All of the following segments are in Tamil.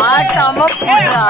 ஆட்டாம போடுறா.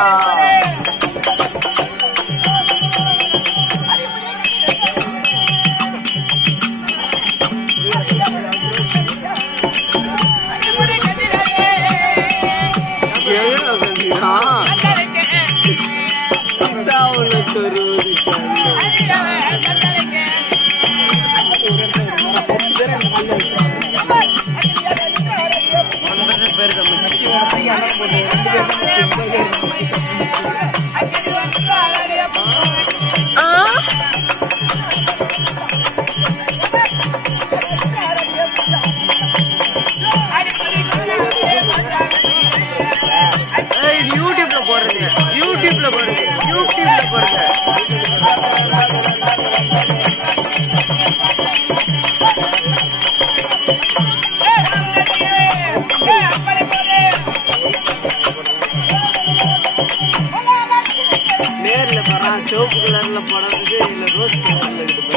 யூடியூப்ல போடுறது, யூடியூப்ல போடுறது, யூடியூப்ல போடுறது. நேர்ல போறான், சிவப்பு கலர்ல போடுறது, இல்ல ரோஸ் கலர்ல இருக்குது.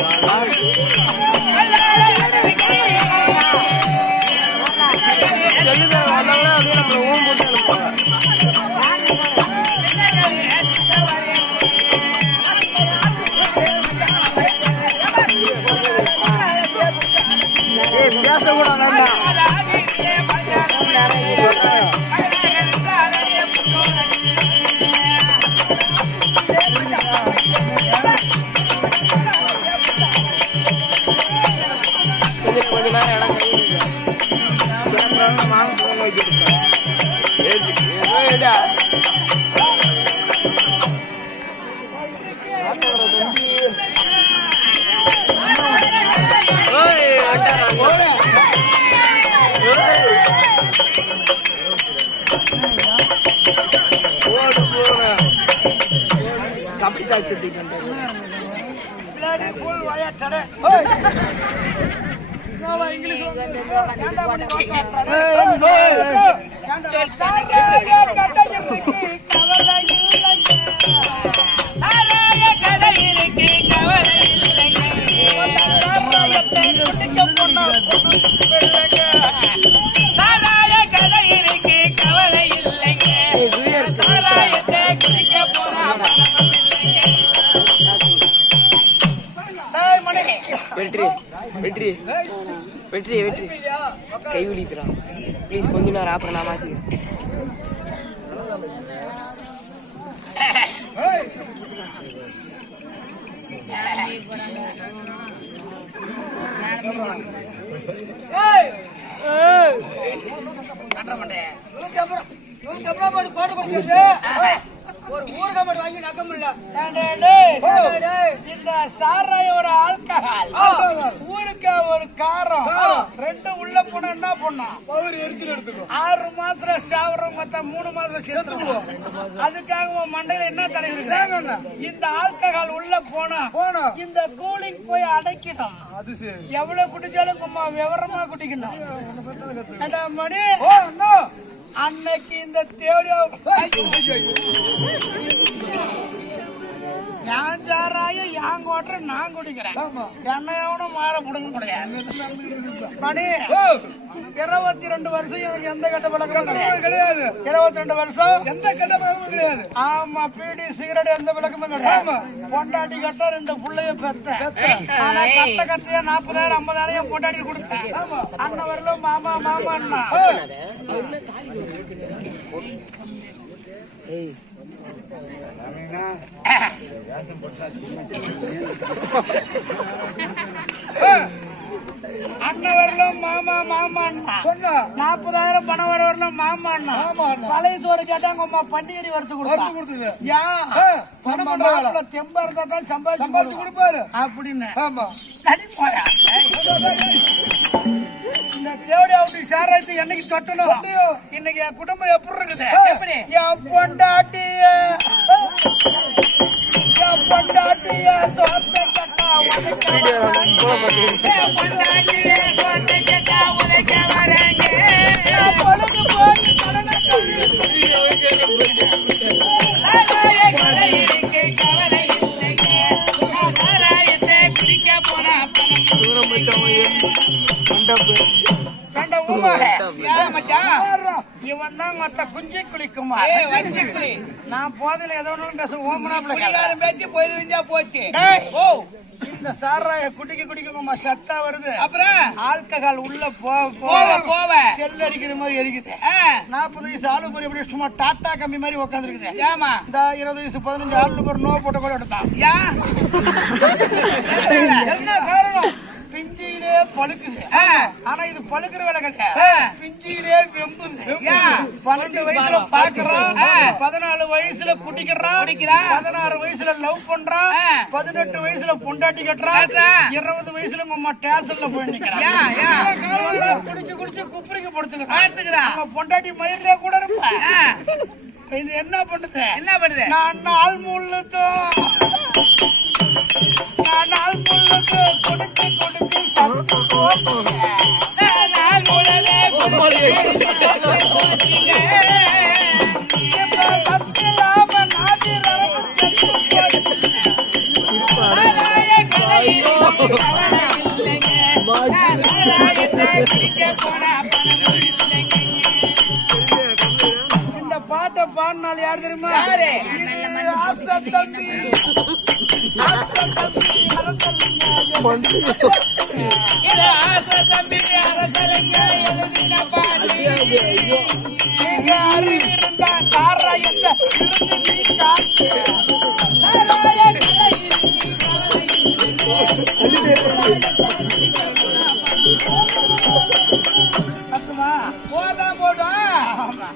வெற்றி வெற்றி வெற்றி வெற்றி கை விழிக்கிறான். ப்ளீஸ் கொஞ்ச நேரம் அப்புறம் நான் மாற்றிக்கிறேன். ஒரு ஊர் கம்பெனி வாங்கி நக்கமில்ல. இந்த சாராய ஒரு ஆல்கஹால், ஊருக்கு ஒரு காரம், ரெண்டு உள்ள போனா என்ன பண்ணோம்? எரிச்சல் எடுத்துக்கும். 6 மாசத்துல சாவரம் பார்த்தா 3 மாசத்துல சேர்த்துருவோம். அதுக்காக மண்டையில என்ன தடை இருக்கு? இந்த ஆல்கஹால் உள்ள போனா இந்த கூலிங் போய் அடைக்கணும். எவ்வளவு குடிச்சாலும் சும்மா விவரமா குடிக்கணும். மணி அன்னைக்கு இந்த தேடியோ யான் சாராயம் யான் கோட்டை நான் குடிக்கிறேன். என்னையோனும் மாற புடுங்க முடியாது. மணி 22 வருஷம் எனக்கு எந்த கெட்ட பழக்கம் கிடையாது. 22 வருஷம் எந்த கெட்ட பழக்கமும் கிடையாது. ஆமா, பீடி சிகரெட் எந்த பழக்கமும் கிடையாது. பொண்டாட்டி கட்ட 2 பிள்ளைய பெத்தேன். ஆனா கட்ட கட்டையா 40,000 50,000 பொண்டாட்டி கொடுத்தேன். அண்ணன் வரலும் மாமா மாமா அண்ணா அண்ணன் வரலும் மாமா மாமா அண்ணா சொன்னா 40,000 பணம் வரலும் மாமா அண்ணா பழைய சோறு கேட்டாங்க. அம்மா பண்டிகை வறுத்து கொடுத்தது. தெம்பா இருந்தா தான் சம்பாதிச்சு கொடுப்பாரு அப்படின்னு. இந்த தேவடி அப்படி சாராயத்தை என்னைக்கு தொட்டணும்? இன்னைக்கு என் குடும்பம் எப்படி இருக்குது? என் பொண்டாட்டிய தோத்த கட்டா கவலை குடிக்க போனா இவன் தான் மத்த குஞ்சு குளிக்குமா நான் போதில ஏதோ ஒண்ணு பேச ஓமனாப்ல பேச்சு போயிருந்தா போச்சு. இந்த சாராய குடிக்குமா சத்தா வருது. அப்புறம் ஆல்கஹால் உள்ள போவ செல் அடிக்கிற மாதிரி எரிக்குது. 40 வயசு ஆளு மாதிரி எப்படி சும்மா டாட்டா கம்பி மாதிரி உட்காந்துருக்குது. இந்த 20 வயசு 15 ஆளு பேர் நோ போட்ட கூட எடுத்தான். என்ன காரணம்? பிஞ்சியிலே பழுக்குது. ஆனா இது பழுக்கிற வேலை கிடையாது. பிஞ்சியிலே வெம்புது. 12 வயசுல பாக்குறான், 14 வயசுல குடிக்கிறான், 16 வயசுல லவ் பண்றான், 18 வயசுல பொண்டாட்டி கட்டுறான், 20 வயசுல உங்க டேசல்ல போய் நிக்கிறான். குடிச்சு குடிச்சு குப்பரிக்கு படுத்துக்கிறான். பொண்டாட்டி மயிலே கூட இருப்ப. என்ன பண்ணுது? நான் நாள் முழுதும் கொடுத்து இந்த பாட்டை பாடினால் யார் தெரியுமா? ஆசை தம்பி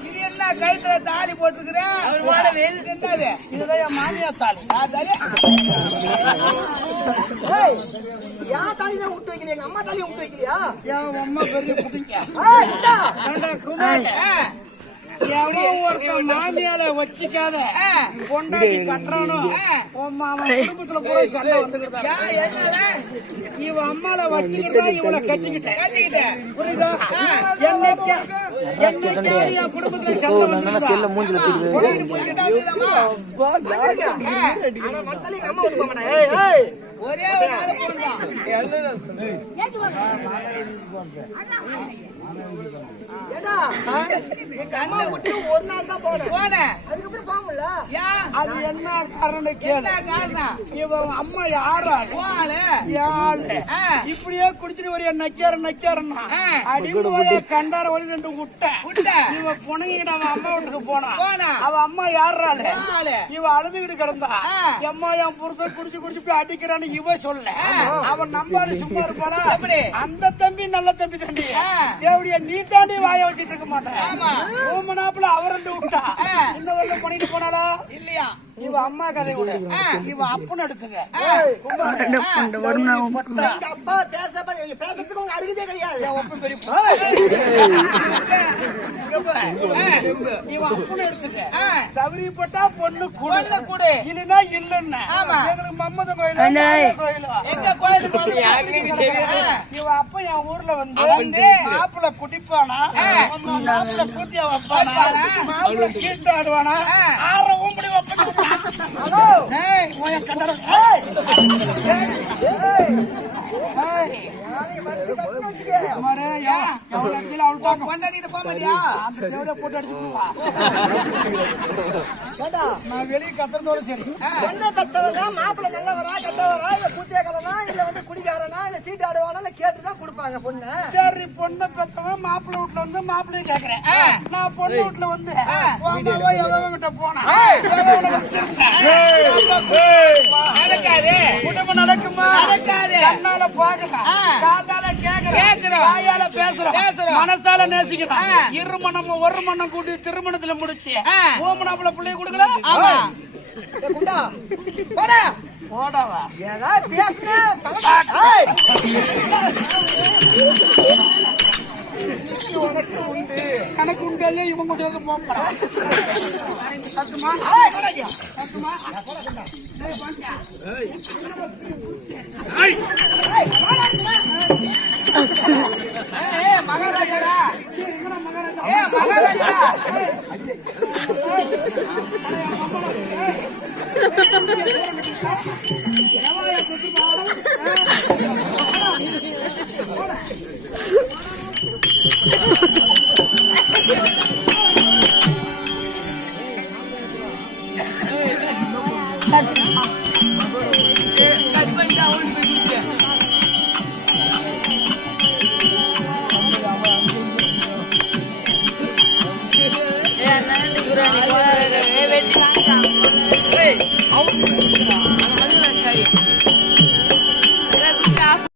இது என்ன கைத்துல தாலி போட்டுருக்கிறேன். இதுதான் என் மாமியா தாலி. விட்டு வைக்கிறீங்க அம்மா தாலியை விட்டு வைக்கிறியா? என் அம்மா பெரிய குட்டிங்க மாமியால வச்சிக்காத பொண்டாட்டி கட்டுறானோ குடும்பத்துல போய் சண்டை வந்துக்கிட்டா. இவ அம்மால வச்சுக்கிட்டா இவளை கட்டிக்கிட்டேன். புரியுதா? என் குடும்பத்துல சண்டை மூஞ்சில அம்மா விட்டு போக மாட்டேன். ஒரே ஒரு நாள் தான் போனேன். அதுக்கப்புறம் போக முடியல. அது என்ன காரணம் கேளு. இவன் அம்மா யாரு இப்படியே குடிச்சிட்டு ஒரு நக்கியாருன்னா அடிமைய கண்டார வழி ரெண்டு விட்டேன். இவன் புனங்கிட்டு அவன் அம்மா வீட்டுக்கு போனான். அவன் அம்மா யாரால இவன் அழுதுகிட்டு கிடந்தா. அம்மா என் புருஷன் குடிச்சு குடிச்சு போய் அடிக்கிறான்னு இவ சொல்ல. அவன் நம்பாடி சும்மா இருப்பானா? அந்த தம்பி நல்ல தம்பி தம்பி தேவடியா நீ தாண்டி வாய வச்சிட்டு இருக்க மாட்டேன். ஓமனாப்புல அவர் ரெண்டு விட்டா. இந்த வருஷம் பண்ணிட்டு போனாளா இல்லையா? இவ அம்மா கதை விட இவ அப்பன்னு எடுத்துக்க. அப்பா பேசுறதுக்கு உங்க அருகதே கிடையாது. இவ அப்பன்னு எடுத்துக்க. சவரிப்பட்டா பொண்ணு கூட இல்லன்னா இல்லன்னா எங்களுக்கு மம்மத கோயில் எங்க கோயில். இவ அப்ப என் ஊர்ல வந்து மாப்பிள்ள குடிப்பானா, மாப்பிள்ள பூத்தியா வைப்பானா, மாப்பிள்ள கீட்டு ஆடுவானா, ஆற ஊம்படி வைப்பானா. வெளியே கத்துறதோட சரி. மாப்பிள்ள நல்லவரா கெட்டவரா இல்ல பூத்தியா கலனா இல்ல வந்து குடிக்காரனா இல்ல சீட்டு ஆடுவானா கேட்டுதான் கொடுப்பாங்க பொண்ணு. சரி பொண்ணு பெத்தவன் மாப்பிள்ள வீட்டுல வந்து மாப்பிள்ளைய கேக்குறேன். நான் பொண்ணு வீட்டுல வந்து எவங்கிட்ட போனா குடும்பம் நடக்குமா? கண்ணால பாக்கலாம், காதால கேக்குறோம், வாயால பேசுறோம், மனசால நேசிக்கிறோம். இருமணம் ஒரு மணம் கூட்டி திருமணத்துல முடிச்சு ஓமனாப்புல பிள்ளைய கொடுக்கல. போடாவா ஏதாவது பேசுன கணக்கு உண்டு. இவங்க போறா மகாராஜா வெட்டி வாங்கலாம்